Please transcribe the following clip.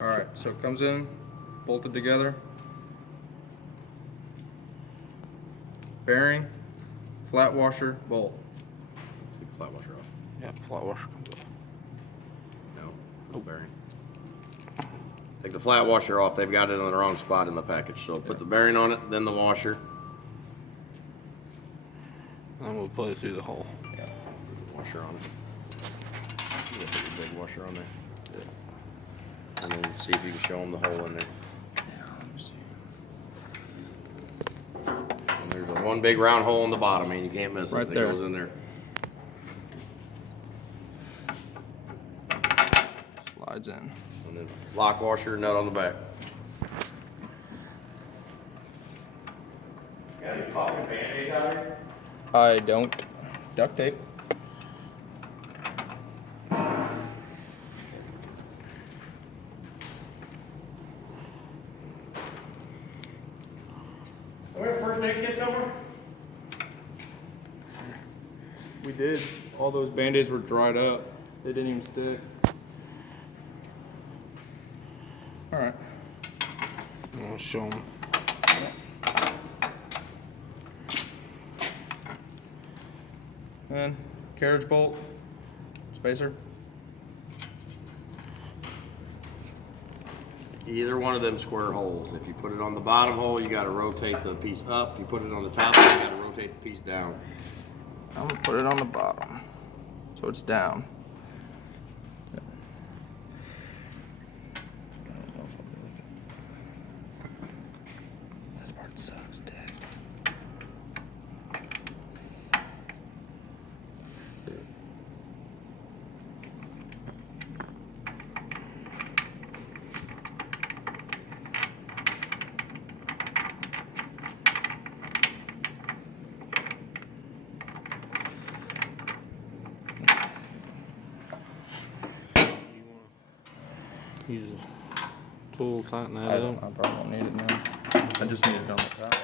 Alright, so it comes in, bolted together. Bearing, flat washer, bolt. Take the flat washer off. Yeah, flat washer comes off. No bearing. Take the flat washer off. They've got it in the wrong spot in the package. So put the bearing on it, then the washer. And we'll put it through the hole. Yeah. Washer on it. You put your big washer on there. Yeah. And then see if you can show them the hole in there. Yeah, let me see. And there's a one big round hole in the bottom, man. You can't miss it. Right there. It goes in there. Slides in. And then lock washer, nut on the back. Got any fucking Band-Aids out here? I don't. Duct tape. Do we have a first aid kit somewhere? We did. All those Band-Aids were dried up. They didn't even stick. Alright. I'll show them. And carriage bolt, spacer. Either one of them square holes. If you put it on the bottom hole, you got to rotate the piece up. If you put it on the top, you got to rotate the piece down. I'm gonna put it on the bottom, so it's down. This part sucks, dick. Use a tool, tighten that I up. probably won't need it now. I just need it on the top.